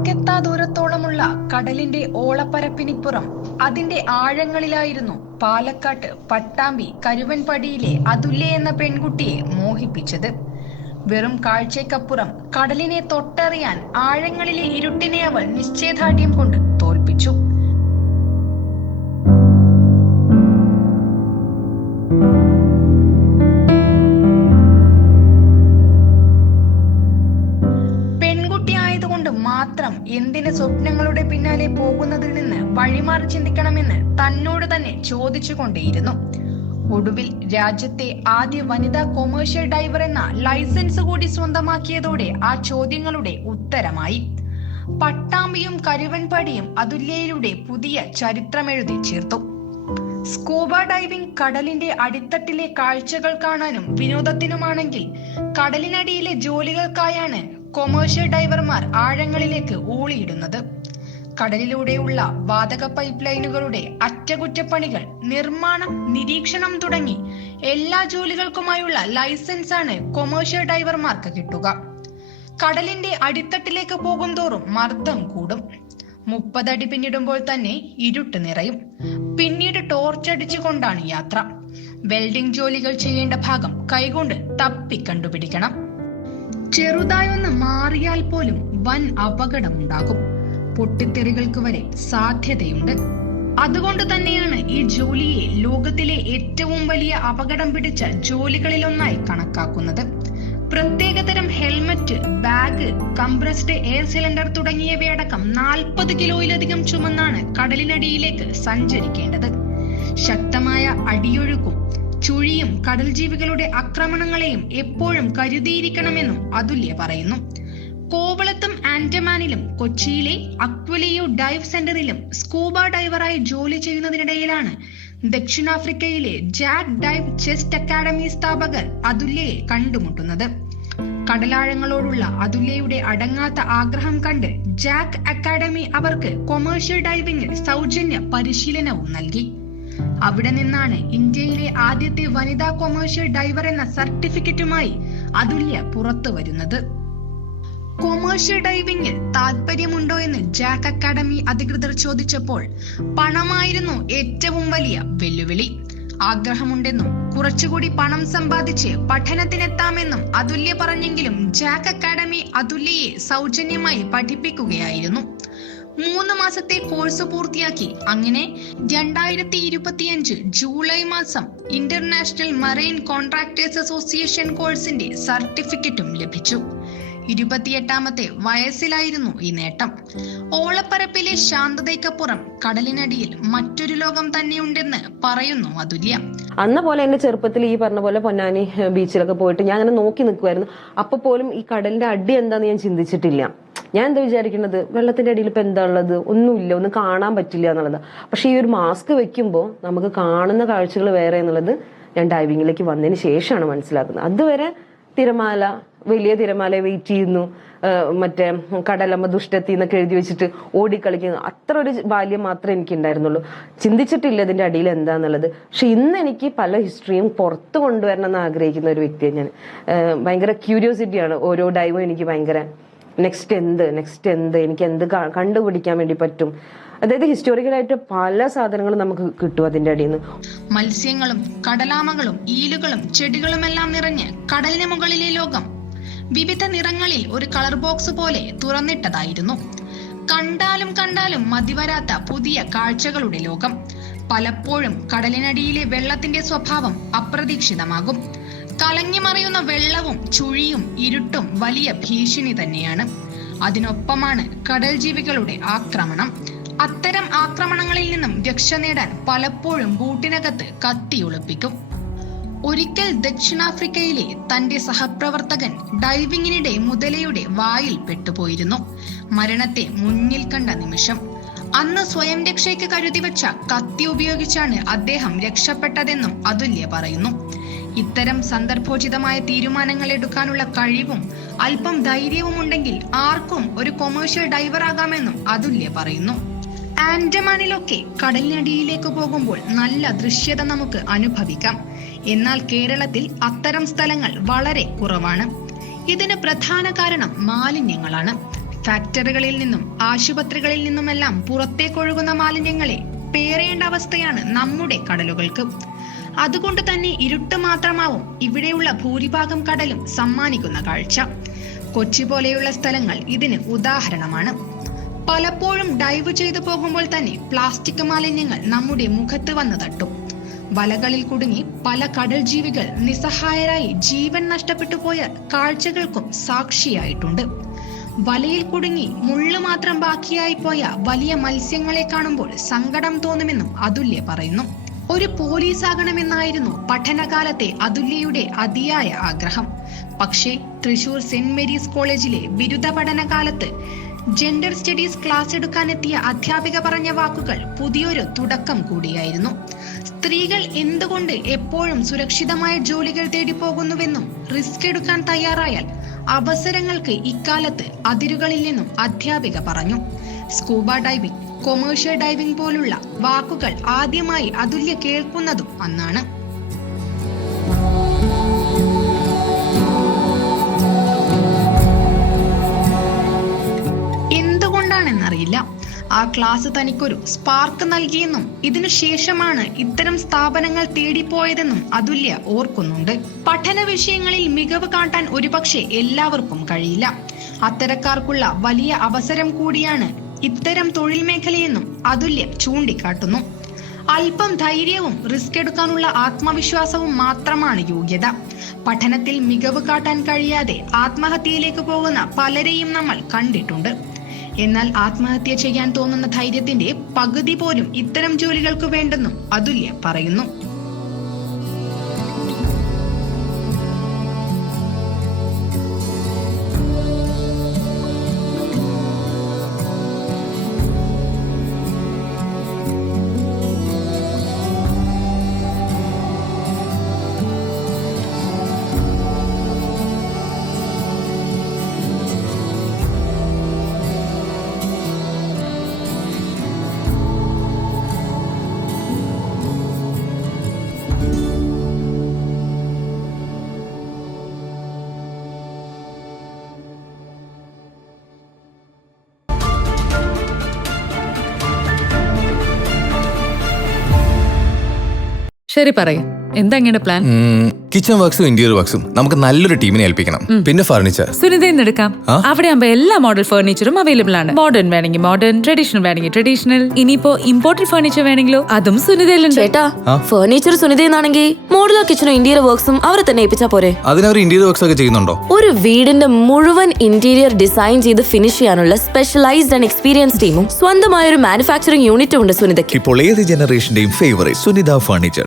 കണക്കെത്താ ദൂരത്തോളമുള്ള കടലിന്റെ ഓളപ്പരപ്പിനിപ്പുറം അതിന്റെ ആഴങ്ങളിലായിരുന്നു പാലക്കാട്ട് പട്ടാമ്പി കരുവൻപടിയിലെ അതുല്യ എന്ന പെൺകുട്ടിയെ മോഹിപ്പിച്ചത്. വെറും കാഴ്ചയ്ക്കപ്പുറം കടലിനെ തൊട്ടറിയാൻ ആഴങ്ങളിലെ ഇരുട്ടിനെ അവൾ നിശ്ചയദാർഢ്യം കൊണ്ട് തോൽപ്പിച്ചു. മാത്രം എന്തിന് സ്വപ്നങ്ങളുടെ പിന്നാലെ പോകുന്നതിൽ നിന്ന് വഴിമാറി ചിന്തിക്കണമെന്ന് തന്നോട് തന്നെ ചോദിച്ചുകൊണ്ടേയിരുന്നു. ഒടുവിൽ രാജ്യത്തെ ആദ്യ വനിതാ കൊമേഴ്ഷ്യൽ ഡൈവർ എന്ന ലൈസൻസ് കൂടി സ്വന്തമാക്കിയതോടെ ആ ചോദ്യങ്ങളുടെ ഉത്തരമായി. പട്ടാമ്പിയും കരുവൻപടിയും അതുല്യയിലൂടെ പുതിയ ചരിത്രമെഴുതി ചേർത്തു. സ്കൂബ ഡൈവിംഗ് കടലിന്റെ അടിത്തട്ടിലെ കാഴ്ചകൾ കാണാനും വിനോദത്തിനുമാണെങ്കിൽ കടലിനടിയിലെ ജോലികൾക്കായാണ് കൊമേഴ്ഷ്യൽ ഡൈവർമാർ ആഴങ്ങളിലേക്ക് ഊളിയിടുന്നത്. കടലിലൂടെയുള്ള വാതക പൈപ്പ് ലൈനുകളുടെ അറ്റകുറ്റപ്പണികൾ, നിർമ്മാണം, നിരീക്ഷണം തുടങ്ങി എല്ലാ ജോലികൾക്കുമായുള്ള ലൈസൻസാണ് കൊമേഴ്ഷ്യൽ ഡൈവർമാർക്ക് കിട്ടുക. കടലിന്റെ അടിത്തട്ടിലേക്ക് പോകും തോറും മർദ്ദം കൂടും. 30 അടി പിന്നിടുമ്പോൾ തന്നെ ഇരുട്ട് നിറയും. പിന്നീട് ടോർച്ചടിച്ചുകൊണ്ടാണ് യാത്ര. വെൽഡിംഗ് ജോലികൾ ചെയ്യേണ്ട ഭാഗം കൈകൊണ്ട് തപ്പി കണ്ടുപിടിക്കണം. ചെറുതായൊന്ന് മാറിയാൽ പോലും വൻ അപകടമുണ്ടാകും. പൊട്ടിത്തെറികൾക്ക് വരെ സാധ്യതയുണ്ട്. അതുകൊണ്ട് തന്നെയാണ് ഈ ജോലിയെ ലോകത്തിലെ ഏറ്റവും വലിയ അപകടം പിടിച്ച ജോലികളിലൊന്നായി കണക്കാക്കുന്നത്. പ്രത്യേകതരം helmet, bag, compressed air cylinder തുടങ്ങിയവയടക്കം 40 കിലോയിലധികം ചുമന്നാണ് കടലിനടിയിലേക്ക് സഞ്ചരിക്കേണ്ടത്. ശക്തമായ അടിയൊഴുക്കും ചുഴിയും കടൽ ജീവികളുടെ ആക്രമണങ്ങളെയും എപ്പോഴും കരുതിയിരിക്കണമെന്നും അതുല്യ പറയുന്നു. കോവളത്തും ആൻഡമാനിലും കൊച്ചിയിലെ അക്വലിയോ ഡൈവ് സെന്ററിലും സ്കൂബ ഡൈവറായി ജോലി ചെയ്യുന്നതിനിടയിലാണ് ദക്ഷിണാഫ്രിക്കയിലെ ജാക്ക് ഡൈവ് ചെസ്റ്റ് അക്കാഡമി സ്ഥാപകർ അതുല്യയെ കണ്ടുമുട്ടുന്നത്. കടലാഴങ്ങളോടുള്ള അതുല്യയുടെ അടങ്ങാത്ത ആഗ്രഹം കണ്ട് ജാക്ക് അക്കാഡമി അവർക്ക് കൊമേഴ്ഷ്യൽ ഡൈവിംഗിൽ സൗജന്യ പരിശീലനവും നൽകി. അവിടെ നിന്നാണ് ഇന്ത്യയിലെ ആദ്യത്തെ വനിതാ കൊമേഴ്ഷ്യൽ ഡൈവർ എന്ന സർട്ടിഫിക്കറ്റുമായി അതുല്യ പുറത്തു വരുന്നത്. കൊമേഴ്ഷ്യൽ ഡൈവിംഗിൽ താല്പര്യമുണ്ടോ എന്ന് ജാക്ക് അക്കാഡമി അധികൃതർ ചോദിച്ചപ്പോൾ പണമായിരുന്നു ഏറ്റവും വലിയ വെല്ലുവിളി. ആഗ്രഹമുണ്ടെന്നും കുറച്ചുകൂടി പണം സമ്പാദിച്ച് പഠനത്തിനെത്താമെന്നും അതുല്യ പറഞ്ഞെങ്കിലും ജാക്ക് അക്കാഡമി അതുല്യയെ സൗജന്യമായി പഠിപ്പിക്കുകയായിരുന്നു. 3 മാസത്തെ കോഴ്സ് പൂർത്തിയാക്കി. അങ്ങനെ 2025 ജൂലൈ മാസം ഇന്റർനാഷണൽ മറൈൻ കോൺട്രാക്ടേഴ്സ് അസോസിയേഷൻ കോഴ്സിന്റെ സർട്ടിഫിക്കറ്റും ലഭിച്ചു. 28ാമത്തെ വയസ്സിലായിരുന്നു ഈ നേട്ടം. ഓളപ്പരപ്പിലെ ശാന്തതയ്ക്കപ്പുറം കടലിനടിയിൽ മറ്റൊരു ലോകം തന്നെയുണ്ടെന്ന് പറയുന്നു അതുല്യ. അന്ന പോലെ എന്റെ ചെറുപ്പത്തിൽ ഈ പറഞ്ഞ പോലെ പൊന്നാനി ബീച്ചിലൊക്കെ പോയിട്ട് ഞാൻ അങ്ങനെ നോക്കി നിൽക്കുമായിരുന്നു. അപ്പൊ പോലും ഈ കടലിന്റെ അടി എന്താന്ന് ഞാൻ ചിന്തിച്ചിട്ടില്ല. ഞാൻ എന്താ വിചാരിക്കുന്നത്, വെള്ളത്തിന്റെ അടിയിൽ ഇപ്പൊ എന്താ ഉള്ളത്, ഒന്നുമില്ല, ഒന്നും കാണാൻ പറ്റില്ല എന്നുള്ളത്. പക്ഷെ ഈ ഒരു മാസ്ക് വെക്കുമ്പോൾ നമുക്ക് കാണുന്ന കാഴ്ചകൾ വേറെ എന്നുള്ളത് ഞാൻ ഡൈവിങ്ങിലേക്ക് വന്നതിന് ശേഷമാണ് മനസ്സിലാക്കുന്നത്. അതുവരെ തിരമാല, വലിയ തിരമാല വെയിറ്റ് ചെയ്യുന്നു, മറ്റേ കടലമ്മ ദുഷ്ടത്തി എന്നൊക്കെ എഴുതി വെച്ചിട്ട് ഓടിക്കളിക്കുന്നു, അത്ര ഒരു ബാല്യം മാത്രമേ എനിക്ക് ഉണ്ടായിരുന്നുള്ളൂ. ചിന്തിച്ചിട്ടില്ല ഇതിന്റെ അടിയിൽ എന്താന്നുള്ളത്. പക്ഷെ ഇന്ന് എനിക്ക് പല ഹിസ്റ്ററിയും പുറത്തു കൊണ്ടുവരണം എന്ന് ആഗ്രഹിക്കുന്ന ഒരു വ്യക്തിയാണ് ഞാൻ. ഭയങ്കര ക്യൂരിയോസിറ്റിയാണ് ഓരോ ഡൈവും. എനിക്ക് ഭയങ്കര നെക്സ്റ്റ് എന്ത് എനിക്ക് എന്ത് കണ്ടുപിടിക്കാൻ വേണ്ടി പറ്റും. അതായത് ഹിസ്റ്റോറിക്കലായിട്ട് പല സാധനങ്ങളും നമുക്ക് കിട്ടും അതിന്റെ അടിയിൽ നിന്ന്. മത്സ്യങ്ങളും കടലാമകളും ഈലുകളും ചെടികളുമെല്ലാം നിറഞ്ഞ് കടലിന് മുകളിലെ ലോകം വിവിധ നിറങ്ങളിൽ ഒരു കളർ ബോക്സ് പോലെ തുറന്നിട്ടതായിരുന്നു. കണ്ടാലും മതിവരാത്ത പുതിയ കാഴ്ചകളുടെ ലോകം. പലപ്പോഴും കടലിനടിയിലെ വെള്ളത്തിന്റെ സ്വഭാവം അപ്രതീക്ഷിതമാകും. കലങ്ങിമറിയുന്ന വെള്ളവും ചുഴിയും ഇരുട്ടും വലിയ ഭീഷണി തന്നെയാണ്. അതിനൊപ്പമാണ് കടൽ ജീവികളുടെ ആക്രമണം. അത്തരം ആക്രമണങ്ങളിൽ നിന്നും രക്ഷ നേടാൻ പലപ്പോഴും ബൂട്ടിനകത്ത് കത്തിയൊളിപ്പിക്കും. ഒരിക്കൽ ദക്ഷിണാഫ്രിക്കയിലെ തന്റെ സഹപ്രവർത്തകൻ ഡൈവിംഗിനിടെ മുതലയുടെ വായിൽ പെട്ടുപോയിരുന്നു. മരണത്തെ മുന്നിൽ കണ്ട നിമിഷം. അന്ന് സ്വയം രക്ഷയ്ക്ക് കരുതി വെച്ച കത്തി ഉപയോഗിച്ചാണ് അദ്ദേഹം രക്ഷപ്പെട്ടതെന്നും അതുല്യ പറയുന്നു. ഇത്തരം സന്ദർഭോചിതമായ തീരുമാനങ്ങൾ എടുക്കാനുള്ള കഴിവും അല്പം ധൈര്യവും ഉണ്ടെങ്കിൽ ആർക്കും ഒരു കൊമേഴ്ഷ്യൽ ഡൈവർ ആകാമെന്നും അതുല്യ പറയുന്നു. ആൻഡമാനിലൊക്കെ കടലിനടിയിലേക്ക് പോകുമ്പോൾ നല്ല ദൃശ്യത നമുക്ക് അനുഭവിക്കാം. എന്നാൽ കേരളത്തിൽ അത്തരം സ്ഥലങ്ങൾ വളരെ കുറവാണ്. ഇതിന് പ്രധാന കാരണം മാലിന്യങ്ങളാണ്. ഫാക്ടറികളിൽ നിന്നും ആശുപത്രികളിൽ നിന്നുമെല്ലാം പുറത്തേക്കൊഴുകുന്ന മാലിന്യങ്ങളെ പേറേണ്ട അവസ്ഥയാണ് നമ്മുടെ കടലുകൾക്ക്. അതുകൊണ്ട് തന്നെ ഇരുട്ട് മാത്രമാവും ഇവിടെയുള്ള ഭൂരിഭാഗം കടലും സമ്മാനിക്കുന്ന കാഴ്ച. കൊച്ചി പോലെയുള്ള സ്ഥലങ്ങൾ ഇതിന് ഉദാഹരണമാണ്. പലപ്പോഴും ഡൈവ് ചെയ്തു പോകുമ്പോൾ തന്നെ പ്ലാസ്റ്റിക് മാലിന്യങ്ങൾ നമ്മുടെ മുഖത്ത് വന്ന് തട്ടും. വലകളിൽ കുടുങ്ങി പല കടൽ ജീവികൾ നിസ്സഹായരായി ജീവൻ നഷ്ടപ്പെട്ടു പോയ കാഴ്ചകൾക്കും സാക്ഷിയായിട്ടുണ്ട്. വലയിൽ കുടുങ്ങി മുള്ളു മാത്രം ബാക്കിയായി പോയ വലിയ മത്സ്യങ്ങളെ കാണുമ്പോൾ സങ്കടം തോന്നുമെന്നും അതുല്യ പറയുന്നു. ഒരു പോലീസാകണമെന്നായിരുന്നു പഠനകാലത്തെ അതുല്യയുടെ അതിയായ ആഗ്രഹം. പക്ഷേ തൃശൂർ സെന്റ് മേരീസ് കോളേജിലെ ബിരുദ പഠനകാലത്ത് ജെൻഡർ സ്റ്റഡീസ് ക്ലാസ് എടുക്കാനെത്തിയ അധ്യാപിക പറഞ്ഞ വാക്കുകൾ പുതിയൊരു തുടക്കം കൂടിയായിരുന്നു. സ്ത്രീകൾ എന്തുകൊണ്ട് എപ്പോഴും സുരക്ഷിതമായ ജോലികൾ തേടി പോകുന്നുവെന്നും റിസ്ക് എടുക്കാൻ തയ്യാറായാൽ അവസരങ്ങൾക്ക് ഇക്കാലത്ത് അതിരുകളില്ലെന്നും അധ്യാപിക പറഞ്ഞു. സ്കൂബ ഡൈവിംഗ്, കൊമേഴ്ഷ്യൽ ഡൈവിംഗ് പോലുള്ള വാക്കുകൾ ആദ്യമായി അതുല്യ കേൾക്കുന്നതും അന്നാണ്. എന്തുകൊണ്ടാണെന്നറിയില്ല, ആ ക്ലാസ് തനിക്കൊരു സ്പാർക്ക് നൽകിയെന്നും ഇതിനുശേഷമാണ് ഇത്തരം സ്ഥാപനങ്ങൾ തേടിപ്പോയതെന്നും അതുല്യ ഓർക്കുന്നുണ്ട്. പഠന വിഷയങ്ങളിൽ മികവ് കാട്ടാൻ ഒരുപക്ഷെ എല്ലാവർക്കും കഴിയില്ല. അത്തരക്കാർക്കുള്ള വലിയ അവസരം കൂടിയാണ് ഇത്തരം തൊഴിൽ മേഖലയെന്നും അതുല്യ ചൂണ്ടിക്കാട്ടുന്നു. അല്പം ധൈര്യവും റിസ്ക് എടുക്കാനുള്ള ആത്മവിശ്വാസവും മാത്രമാണ് യോഗ്യത. പഠനത്തിൽ മികവ് കാട്ടാൻ കഴിയാതെ ആത്മഹത്യയിലേക്ക് പോകുന്ന പലരെയും നമ്മൾ കണ്ടിട്ടുണ്ട്. എന്നാൽ ആത്മഹത്യ ചെയ്യാൻ തോന്നുന്ന ധൈര്യത്തിന്റെ പകുതി പോലും ഇത്തരം ജോലികൾക്ക് വേണ്ടെന്നും അതുല്യ പറയുന്നു. ശരി, പറയും എന്താ ഇങ്ങനെ പ്ലാൻ? കിച്ചൺ വർക്സും ഇന്റീരിയർ വർക്സും നമുക്ക് നല്ലൊരു ടീമിനെ ഏൽപ്പിക്കണം. പിന്നെ ഫർണിച്ചർ സുനിതയിൽ നിന്ന് എടുക്കാം. അവിടെ ആകുമ്പോ എല്ലാ മോഡൽ ഫർണിച്ചറും അവൈലബിൾ ആണ്. മോഡേൺ വേണമെങ്കിൽ മോഡേൺ, ട്രഡീഷണൽ വേണമെങ്കിൽ ട്രഡീഷണൽ. ഇനിയിപ്പോ ഇമ്പോർട്ടഡ് ഫർണിച്ചർ വേണമെങ്കിലോ അതും സുനിതയിലുണ്ട്. ചേട്ടാ, ഫർണിച്ചർ സുനിതയെന്നാണെങ്കിൽ മോഡുലർ കിച്ചണും ഇന്റീരിയർ വർക്സും അവരെ തന്നെ ഏൽപ്പിച്ചാ പോരെ? അതിനവർ ഇന്റീരിയർ വർക്സ് ഒക്കെ ചെയ്യുന്നുണ്ടോ? ഒരു വീടിന്റെ മുഴുവൻ ഇന്റീരിയർ ഡിസൈൻ ചെയ്ത് ഫിനിഷ് ചെയ്യാനുള്ള സ്പെഷ്യലൈസ്ഡ് ആൻഡ് എക്സ്പീരിയൻസ് ടീമും സ്വന്തമായ ഒരു മാനുഫാക്ചറിംഗ് യൂണിറ്റും ഉണ്ട് സുനിതയ്ക്ക്. ഇപ്പോൾ ഏത് ജനറേഷന്റെയും ഫേവറേറ്റ് സുനിത ഫർണിച്ചർ.